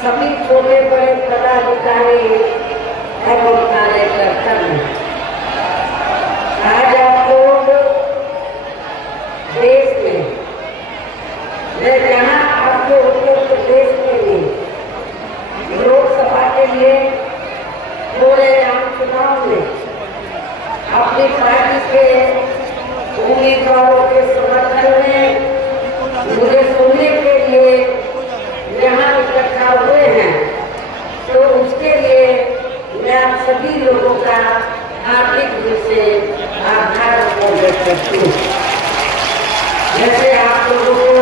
सभी छोटे बड़े पदाधिकारी एवं कार्यकर्ता आज आप लोग देश में जहाँ आपके उत्तर प्रदेश में भी लोकसभा के लिए पूरे आम चुनाव में अपनी पार्टी के उम्मीदवारों के समर्थन में मुझे सुनने के लिए यहाँ इकट्ठा हुए हैं, तो उसके लिए मैं आप सभी लोगों का हार्दिक रूप से आभार व्यक्त करती हूँ। जैसे आप लोगों को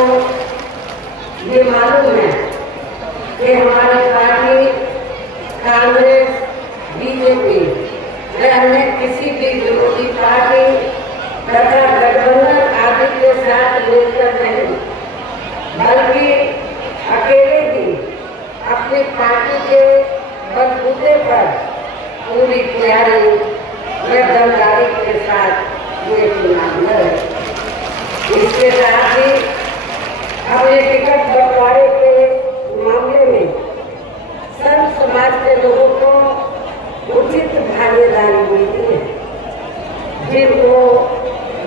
ये मालूम है कि हमारी पार्टी कांग्रेस, बीजेपी व अन्य किसी भी विरोधी पार्टी तथा गठबंधन आदि के साथ मिलकर नहीं, बल्कि अकेले ही अपनी पार्टी के बलबूते पर पूरी तैयारी व दमदारी के साथ ये चुनाव लड़े। इसके साथ ही अपने टिकट बंटवारे के मामले में सर्व समाज के लोगों को उचित भागीदारी मिलती है, जिनको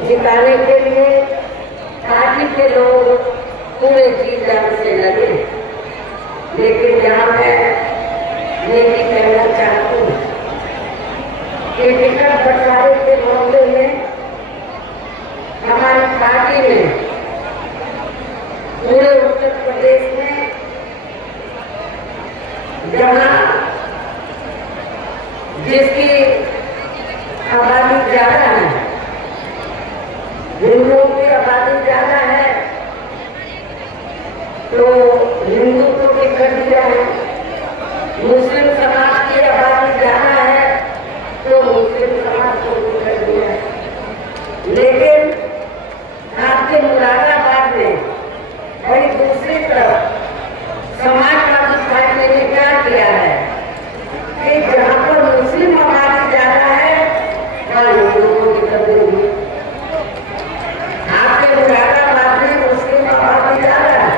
जिताने के लिए पार्टी के लोग पूरे जी जान से लगे। लेकिन यहाँ मैं ये भी कहना चाहती हूँ कि टिकट बंटवारे के मामले में हमारी पार्टी ने पूरे उत्तर प्रदेश में जहाँ जिसकी आबादी ज्यादा है, हिंदुओं की आबादी ज्यादा है, तो हिंदू को टिकट दिया है। मुस्लिम समाज की आबादी ज्यादा है तो मुस्लिम समाज को टिकट दिया है। लेकिन आपके मुरादाबाद में बड़ी दूसरी तरफ समाजवादी पार्टी ने क्या किया है कि जहाँ पर मुस्लिम आबादी ज्यादा है वहाँ हिंदुओं को टिकट देंगे। आपके मुरादाबाद में मुस्लिम आबादी ज्यादा है,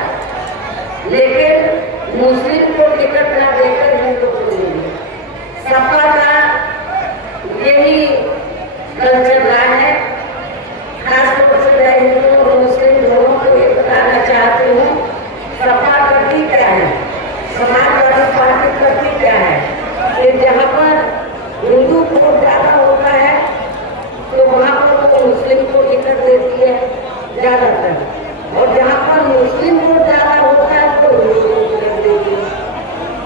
लेकिन मुस्लिम को टिकट न देकर हिंदू को देंगे। सपा का यही कल्चर रहा है। खासतौर से मैं हिंदू और मुस्लिम दोनों को ये बताना चाहती हूँ, सपा करती क्या है, समाजवादी पार्टी करती क्या है कि जहाँ पर हिंदू को ज्यादा होता है तो वहाँ पर वो मुस्लिम को टिकट देती है ज्यादातर, और जहाँ पर मुस्लिम को ज्यादा होता है तो हिंदू को टिकट देती है।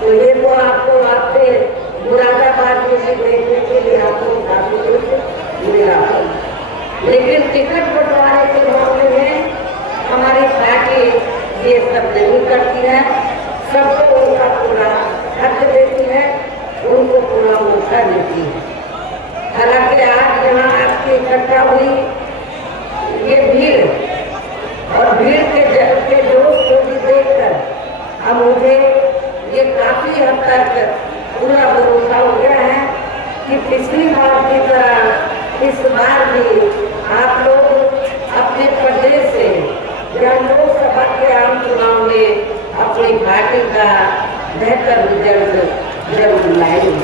तो ये तो आपको आपके मुरादाबाद में से देखने के लिए आपको काफी मिला। लेकिन टिकट बंटवारे के मामले में हमारी पार्टी ये सब नहीं करती है। सबको उनका पूरा हक देती है, उनको पूरा मौका देती है। हालांकि आज यहाँ आपकी इकट्ठा हुई ये भीड़ और भीड़ के जोश को भी देखकर अब मुझे ये काफी हद तक पूरा भरोसा हो गया है कि पिछली बार की तरह इस बार भी आप लोग अपने प्रदेश से या लोकसभा के आम चुनाव में अपनी पार्टी का बेहतर रिजल्ट जरूर लाएंगे।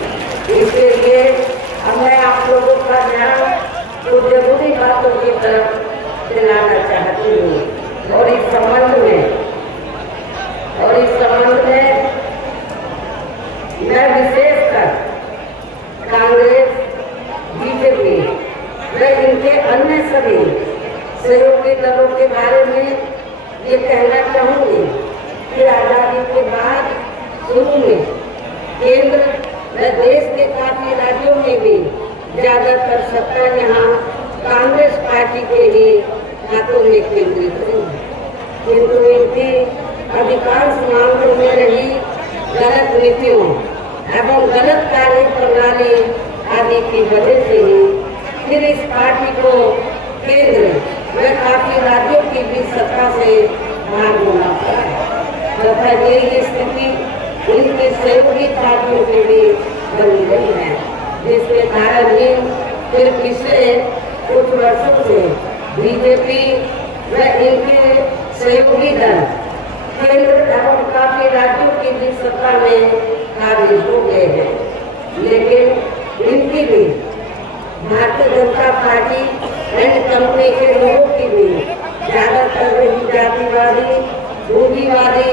इसके लिए अब मैं आप लोगों का ध्यान तो जरूरी बातों की तरफ दिलाना चाहती हूँ। और इस संबंध में मैं विशेषकर कांग्रेस, बीजेपी व इनके सहयोगी दलों के बारे में ये कहना चाहूंगी कि आजादी के बाद शुरू में केंद्र व देश के काफी राज्यों में भी ज्यादातर सत्ता यहाँ कांग्रेस पार्टी के ही हाथों में केंद्रित रही, किंतु इनकी अधिकांश मामलों में रही गलत नीतियों एवं गलत कार्य प्रणाली आदि की वजह से ही फिर इस पार्टी को केंद्र व काफी राज्यों की भी सत्ता से बाहर होना पड़ा तथा ये स्थिति इनकी सहयोगी पार्टियों के भी बनी रही है, जिसके कारण ही फिर पिछले कुछ वर्षों से बीजेपी व इनके सहयोगी दल केंद्र एवं काफी राज्यों की भी सत्ता में काबिज हो गए हैं, लेकिन इनकी भी Bharatiya Janata party and company के लोगों की भी ज्यादातर रही जातिवादी, पूंजीवादी,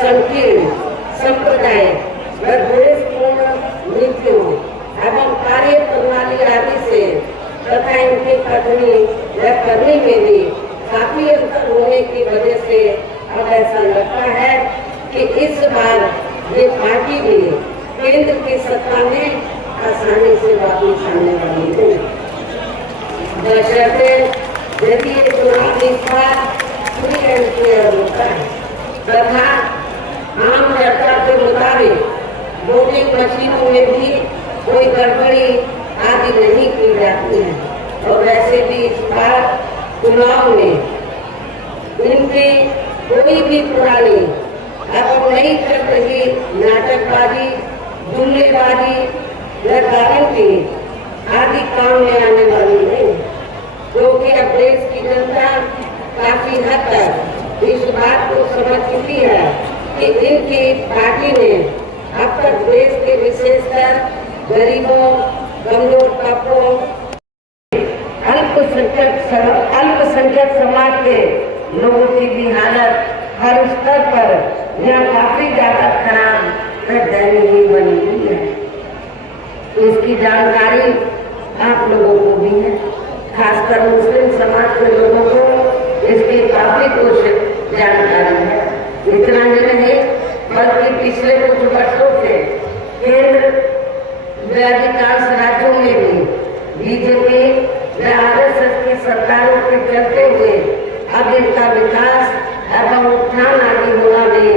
संकीर्ण संप्रदाय व द्वेषपूर्ण नीतियों एवं कार्य प्रणाली आदि से तथा इनकी कथनी व करनी में भी काफी अंतर होने की वजह से अब ऐसा लगता है कि इस बार ये पार्टी भी केंद्र की सत्ता में आसानी से वापस आने वाली है। बशर्ते यदि ये चुनाव इस बार फ्री एंड फेयर होता है तथा आम चर्चा के मुताबिक वोटिंग मशीनों में भी कोई गड़बड़ी आदि नहीं की जाती है, और वैसे भी इस बार चुनाव में इनकी कोई भी पुरानी एवं नई चल रही नाटकबाजी, जुमलेबाजी व गारंटी आदि काम में आने वाली नहीं, क्योंकि अब देश की जनता काफी हद तक इस बात को समझ चुकी है कि इनकी पार्टी ने अब तक देश के विशेषकर गरीबों, कमजोर तबकों, अल्पसंख्यक समाज के लोगों की भी हालत हर स्तर पर यहाँ काफी ज्यादा खराब व दयनीय बनी हुई है। इसकी जानकारी आप लोगों को भी है, खासकर मुस्लिम समाज के लोगों को इसकी काफी कुछ जानकारी है। इतना ही नहीं बल्कि पिछले कुछ वर्षों से केंद्र व अधिकांश राज्यों में भी बीजेपी व आरएसएस की सरकारों के चलते हुए अब इनका विकास एवं उत्थान आदि होना भी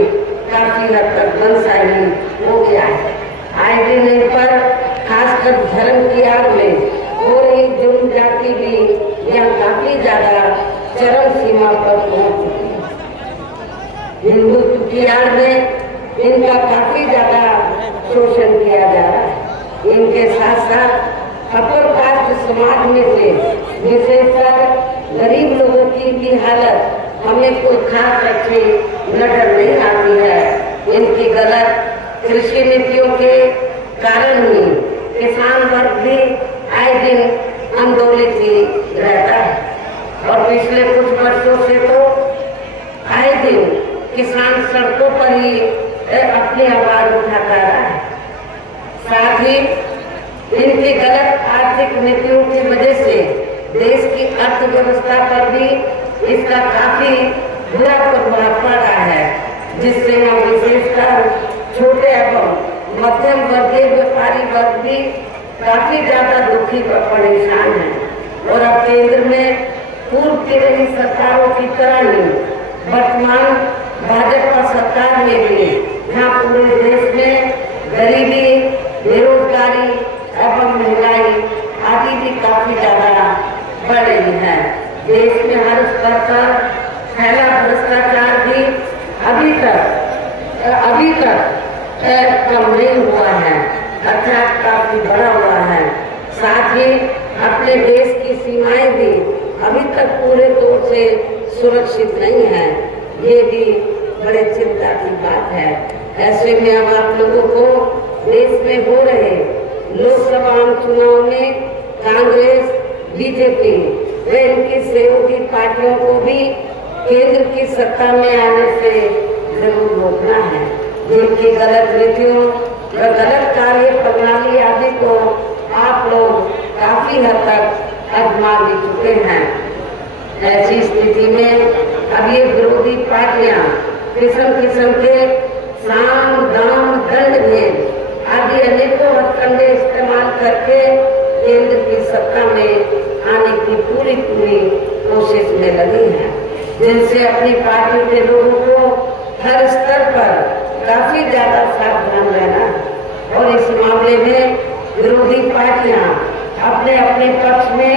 काफी हद तक मनसाही हो गया है। आए दिन इन पर खासकर धर्म की आड़ में हो रही जुर्म जाति भी यह काफी ज्यादा चरम सीमा पर पहुंच चुकी है। हिंदुत्व की आड़ में इनका काफी ज्यादा शोषण किया जा रहा है। इनके साथ साथ अपर कास्ट समाज में से विशेषकर गरीब लोगों की भी हालत हमें कोई खास अच्छी नजर नहीं आती है। इनकी गलत कृषि नीतियों के कारण ही किसान वर्ग भी आए दिन आंदोलित ही रहता है, और पिछले कुछ वर्षों से तो आए दिन किसान सड़कों पर ही अपनी आवाज उठाता रहा है। साथ ही इनकी गलत आर्थिक नीतियों की वजह से देश की अर्थव्यवस्था पर भी इसका काफी बुरा प्रभाव पड़ रहा है, जिससे हम विशेषकर छोटे एवं मध्यम वर्गीय व्यापारी वर्ग भी काफी ज्यादा दुखी व परेशान है। और अब केंद्र में पूर्व की रही सरकारों की तरह ही वर्तमान भाजपा सरकार में भी यहाँ पूरे देश में गरीबी, बेरोजगारी एवं महंगाई आदि भी काफी ज्यादा बढ़ रही है। देश में हर स्तर पर फैला भ्रष्टाचार भी अभी तक कम नहीं हुआ है, अर्थात काफी बढ़ा हुआ है। साथ ही अपने देश की सीमाएं भी अभी तक पूरे तौर से सुरक्षित नहीं है, ये भी बड़े चिंता की बात है। ऐसे में अब आप लोगों को देश में हो रहे लोकसभा चुनाव में कांग्रेस, बीजेपी व इनकी सहयोगी पार्टियों को भी केंद्र की सत्ता में आने से जरूर रोकना है। जिनकी गलत नीतियों व गलत कार्य प्रणाली आदि को आप लोग काफी हद तक आजमा भी चुके हैं। ऐसी स्थिति में अब ये विरोधी पार्टियां किस्म किस्म के साम दाम दंड भेद आदि अनेकों हथकंडे इस्तेमाल करके केंद्र की सत्ता में आने की पूरी कोशिश में लगी है, जिनसे अपनी पार्टी के लोगों को हर स्तर पर काफी ज्यादा सावधान रहना। और इस मामले में विरोधी पार्टियां अपने अपने पक्ष में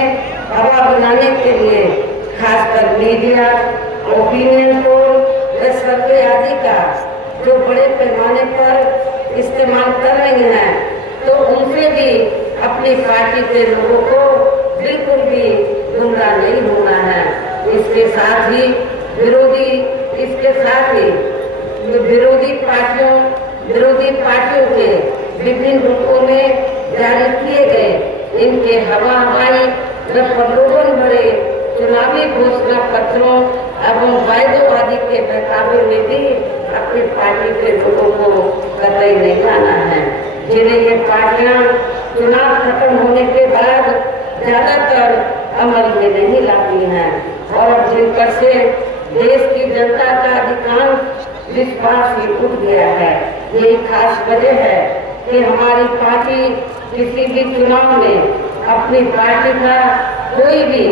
हवा बनाने के लिए खासकर मीडिया, ओपिनियन पोल व सर्वे आदि का जो बड़े पैमाने पर इस्तेमाल कर रही हैं, तो उनसे भी अपनी पार्टी के लोगों को बिल्कुल भी गुमराह नहीं होना है। इसके साथ ही विरोधी पार्टियों के विभिन्न रूपों में जारी किए गए इनके हवाई व प्रलोभन भरे चुनावी घोषणा पत्रों एवं वायदोवादी के बहकावे में भी अपनी पार्टी के लोगों को कतई नहीं जाना है, जिन्हें ये पार्टियां चुनाव खत्म होने के बाद ज्यादातर अमल में नहीं लाती हैं और जिन पर से देश की जनता का अधिकांश विश्वास ही उठ गया है। यही खास वजह है कि हमारी पार्टी किसी भी चुनाव में अपनी पार्टी का कोई भी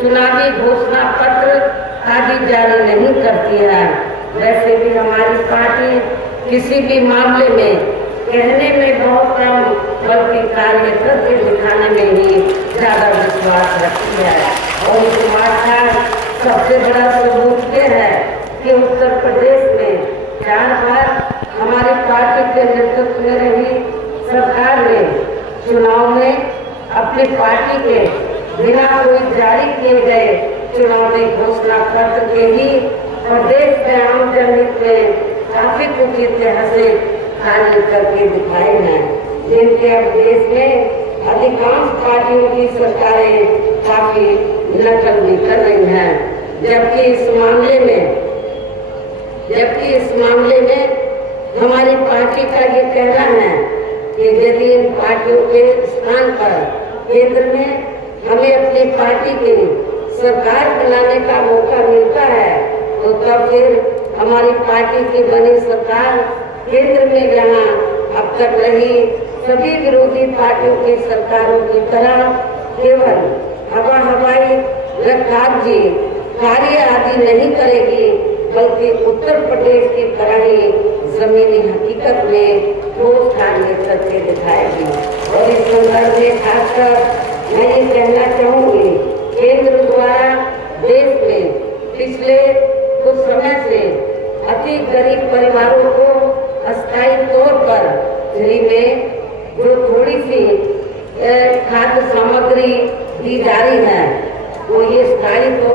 चुनावी घोषणा पत्र आदि जारी नहीं करती है। वैसे भी हमारी पार्टी किसी भी मामले में कहने में बहुत कम बल्कि कार्य करके दिखाने में ही ज्यादा विश्वास रखती है। और इस बात का सबसे बड़ा सबूत ये है कि उत्तर प्रदेश में 4 बार हमारी पार्टी के नेतृत्व में रही सरकार ने चुनाव में अपनी पार्टी के बिना कोई जारी किए गए चुनावी घोषणा पत्र के ही प्रदेश में आम जनहित में काफी कुछ ऐतिहासिक कार्य करके दिखाए हैं, जिनके अब देश में अधिकांश पार्टियों की सरकारें काफी नकल भी कर रही हैं। जबकि इस मामले में हमारी पार्टी का ये कहना है कि यदि इन पार्टियों के स्थान पर केंद्र में हमें अपनी पार्टी की सरकार बनाने का मौका मिलता है, तो तब फिर हमारी पार्टी की बनी सरकार केंद्र में जहाँ अब तक रही सभी विरोधी पार्टियों की सरकारों की तरह केवल हवाई व कागजी कार्य आदि नहीं करेगी, बल्कि उत्तर प्रदेश की तरह ही जमीनी हकीकत में ठोस कार्य करके दिखाएगी। और इस संदर्भ में खासकर मैं ये कहना चाहूँगी, केंद्र द्वारा देश में पिछले कुछ समय से अति गरीब परिवारों को अस्थायी तौर पर फ्री में जो थोड़ी सी खाद्य सामग्री दी जा रही है, वो ये स्थायी तौर